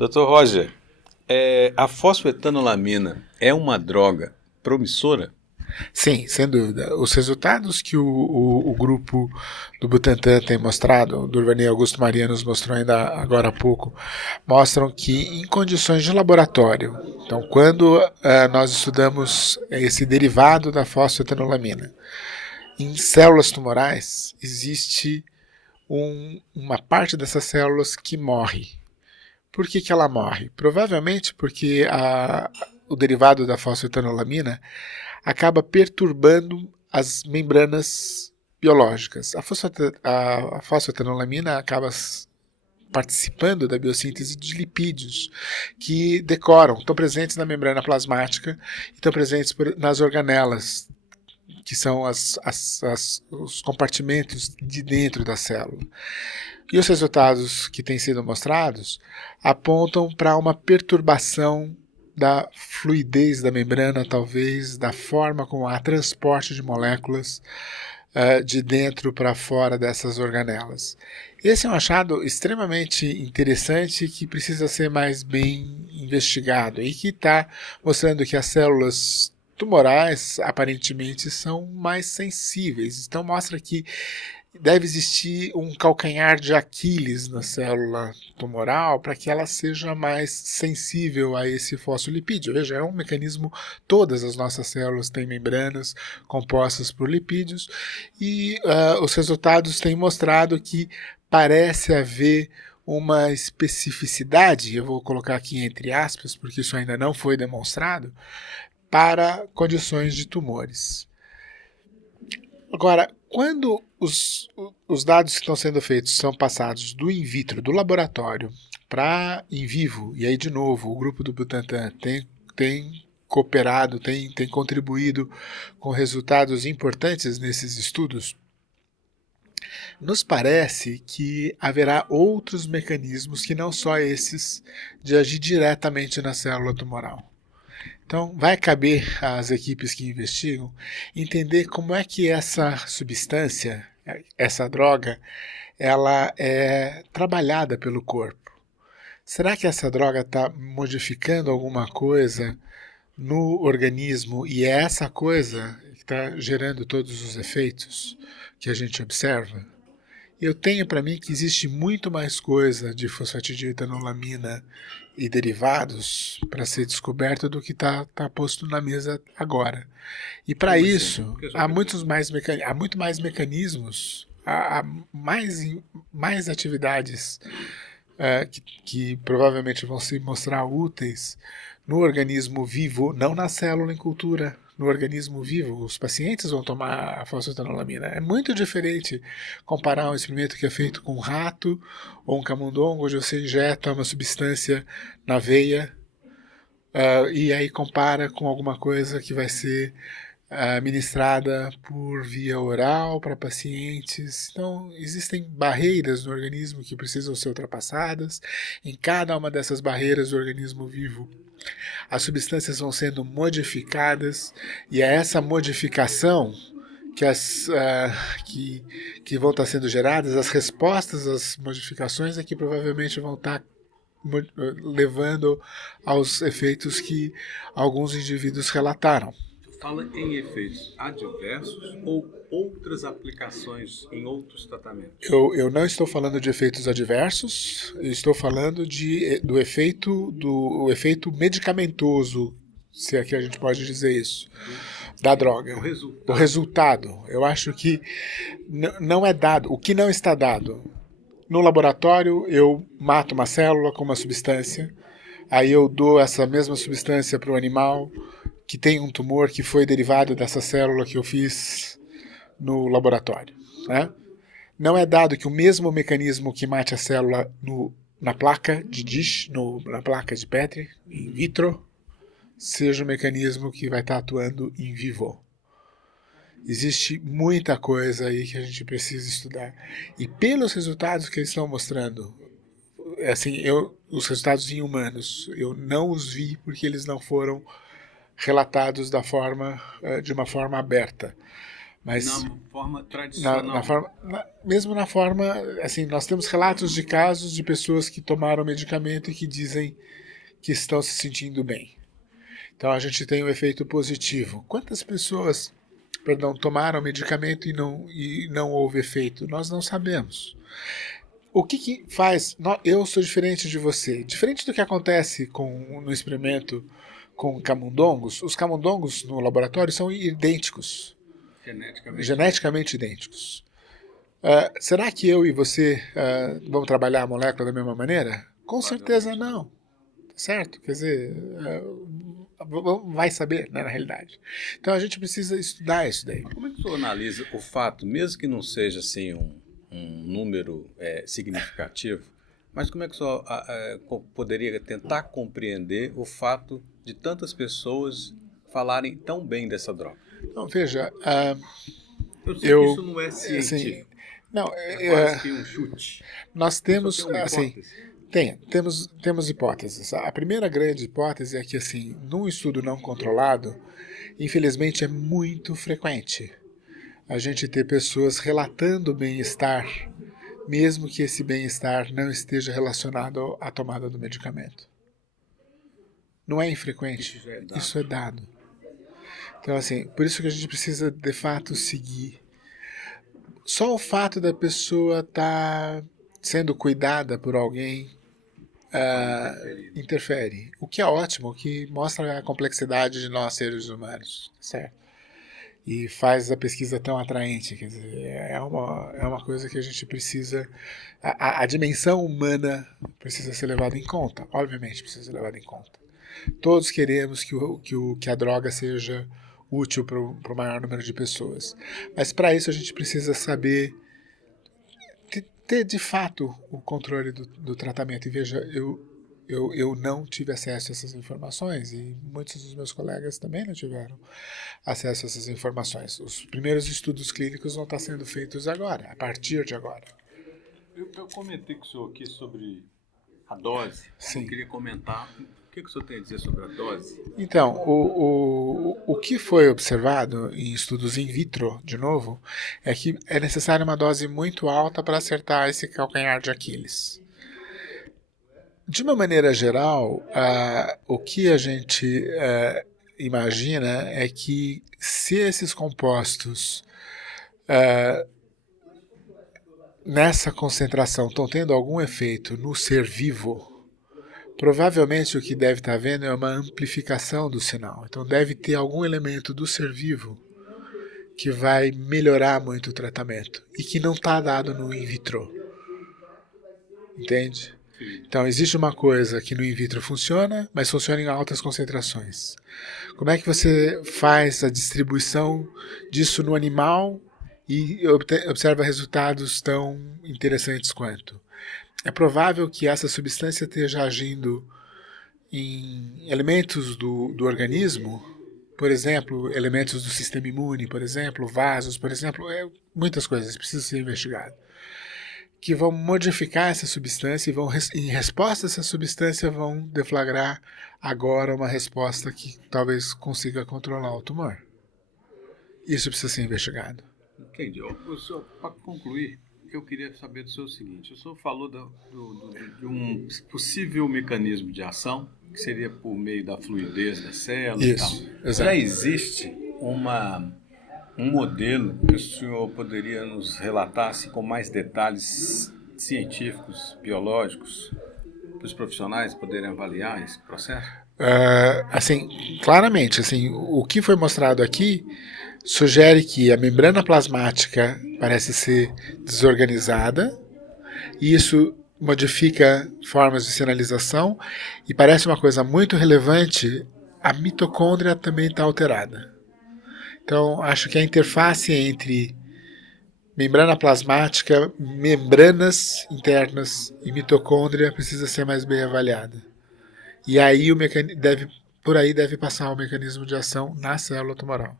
Dr. Roger, a fosfetanolamina é uma droga promissora? Sim, sem dúvida. Os resultados que o grupo do Butantan tem mostrado, do Durvani Augusto Maria nos mostrou ainda agora há pouco, mostram que em condições de laboratório, então quando nós estudamos esse derivado da fosfetanolamina, em células tumorais, existe uma parte dessas células que morre. Por que ela morre? Provavelmente porque o derivado da fosfetanolamina acaba perturbando as membranas biológicas. A fosfetanolamina acaba participando da biossíntese de lipídios que decoram, estão presentes na membrana plasmática e estão presentes nas organelas, que são os compartimentos de dentro da célula. E os resultados que têm sido mostrados apontam para uma perturbação da fluidez da membrana, talvez, da forma como há transporte de moléculas de dentro para fora dessas organelas. Esse é um achado extremamente interessante que precisa ser mais bem investigado e que está mostrando que as células tumorais aparentemente são mais sensíveis. Então mostra que deve existir um calcanhar de Aquiles na célula tumoral para que ela seja mais sensível a esse fosfolipídio. Veja, é um mecanismo, todas as nossas células têm membranas compostas por lipídios e os resultados têm mostrado que parece haver uma especificidade, eu vou colocar aqui entre aspas, porque isso ainda não foi demonstrado, para condições de tumores. Agora, quando os dados que estão sendo feitos são passados do in vitro, do laboratório, para in vivo, e aí de novo o grupo do Butantan tem cooperado, tem contribuído com resultados importantes nesses estudos, nos parece que haverá outros mecanismos que não só esses de agir diretamente na célula tumoral. Então, vai caber às equipes que investigam entender como é que essa substância, essa droga, ela é trabalhada pelo corpo. Será que essa droga está modificando alguma coisa no organismo e é essa coisa que está gerando todos os efeitos que a gente observa? Eu tenho para mim que existe muito mais coisa de fosfatidiletanolamina e derivados para ser descoberto do que está posto na mesa agora. E para isso, há muito mais mecanismos, há mais atividades que provavelmente vão se mostrar úteis no organismo vivo, não na célula em cultura, no organismo vivo. Os pacientes vão tomar a fosfetanolamina. É muito diferente comparar um experimento que é feito com um rato ou um camundongo, onde você injeta uma substância na veia e aí compara com alguma coisa que vai ser administrada por via oral para pacientes. Então, existem barreiras no organismo que precisam ser ultrapassadas. Em cada uma dessas barreiras do organismo vivo, as substâncias vão sendo modificadas e é essa modificação que vão estar sendo geradas, as respostas às modificações é que provavelmente vão estar levando aos efeitos que alguns indivíduos relataram. Fala em efeitos adversos ou outras aplicações em outros tratamentos? Eu não estou falando de efeitos adversos, eu estou falando do efeito medicamentoso, se é que a gente pode dizer isso, da droga. O resultado. Eu acho que não é dado. O que não está dado? No laboratório, eu mato uma célula com uma substância, aí eu dou essa mesma substância para o animal que tem um tumor que foi derivado dessa célula que eu fiz no laboratório. Né? Não é dado que o mesmo mecanismo que mate a célula na placa de Dish, na placa de Petri, in vitro, seja o mecanismo que vai estar atuando in vivo. Existe muita coisa aí que a gente precisa estudar. E pelos resultados que eles estão mostrando, assim, os resultados em humanos, eu não os vi porque eles não foram relatados de uma forma aberta. Mas na forma tradicional. mesmo na forma, assim, nós temos relatos de casos de pessoas que tomaram medicamento e que dizem que estão se sentindo bem. Então a gente tem um efeito positivo. Quantas pessoas, tomaram medicamento e não houve efeito? Nós não sabemos. O que faz? Eu sou diferente de você. Diferente do que acontece no experimento com camundongos, os camundongos no laboratório são idênticos. Geneticamente idênticos. Será que eu e você vamos trabalhar a molécula da mesma maneira? Com certeza não. Certo? Quer dizer, vai saber, né, na realidade. Então a gente precisa estudar isso daí. Como é que o senhor analisa o fato, mesmo que não seja assim um número significativo, mas como é que o senhor poderia tentar compreender o fato de tantas pessoas falarem tão bem dessa droga? Então, veja, eu sei que isso não é científico. Assim, não, quase que um chute. Nós temos, assim, temos hipóteses. A primeira grande hipótese é que, assim, num estudo não controlado, infelizmente é muito frequente a gente ter pessoas relatando bem-estar, mesmo que esse bem-estar não esteja relacionado à tomada do medicamento. Não é infrequente, isso é dado. Então, assim, por isso que a gente precisa, de fato, seguir. Só o fato da pessoa estar sendo cuidada por alguém interfere. O que é ótimo, o que mostra a complexidade de nós, seres humanos, certo? E faz a pesquisa tão atraente. Quer dizer, é uma coisa que a gente precisa... A dimensão humana precisa ser levada em conta. Obviamente precisa ser levada em conta. Todos queremos que a droga seja útil para o maior número de pessoas. Mas para isso a gente precisa saber ter de fato o controle do tratamento. E veja, eu não tive acesso a essas informações e muitos dos meus colegas também não tiveram acesso a essas informações. Os primeiros estudos clínicos vão estar sendo feitos agora, a partir de agora. Eu comentei com o senhor aqui sobre a dose. Sim. Eu queria comentar... O que o senhor tem a dizer sobre a dose? Então, o que foi observado em estudos in vitro, de novo, é que é necessária uma dose muito alta para acertar esse calcanhar de Aquiles. De uma maneira geral, o que a gente imagina é que se esses compostos nessa concentração estão tendo algum efeito no ser vivo, provavelmente o que deve estar havendo é uma amplificação do sinal. Então deve ter algum elemento do ser vivo que vai melhorar muito o tratamento e que não está dado no in vitro. Entende? Então existe uma coisa que no in vitro funciona, mas funciona em altas concentrações. Como é que você faz a distribuição disso no animal e observa resultados tão interessantes quanto? É provável que essa substância esteja agindo em elementos do organismo, por exemplo, elementos do sistema imune, por exemplo, vasos, por exemplo, muitas coisas precisam ser investigadas, que vão modificar essa substância e em resposta a essa substância vão deflagrar agora uma resposta que talvez consiga controlar o tumor. Isso precisa ser investigado. Entendi. Para concluir, eu queria saber do senhor o seguinte: o senhor falou de um possível mecanismo de ação, que seria por meio da fluidez da célula. Isso, e tal. exato. Já existe um modelo que o senhor poderia nos relatar assim, com mais detalhes científicos, biológicos, para os profissionais poderem avaliar esse processo? Assim, claramente, assim, o que foi mostrado aqui sugere que a membrana plasmática parece ser desorganizada e isso modifica formas de sinalização e parece uma coisa muito relevante, a mitocôndria também está alterada. Então, acho que a interface entre membrana plasmática, membranas internas e mitocôndria precisa ser mais bem avaliada. E aí por aí deve passar o mecanismo de ação na célula tumoral.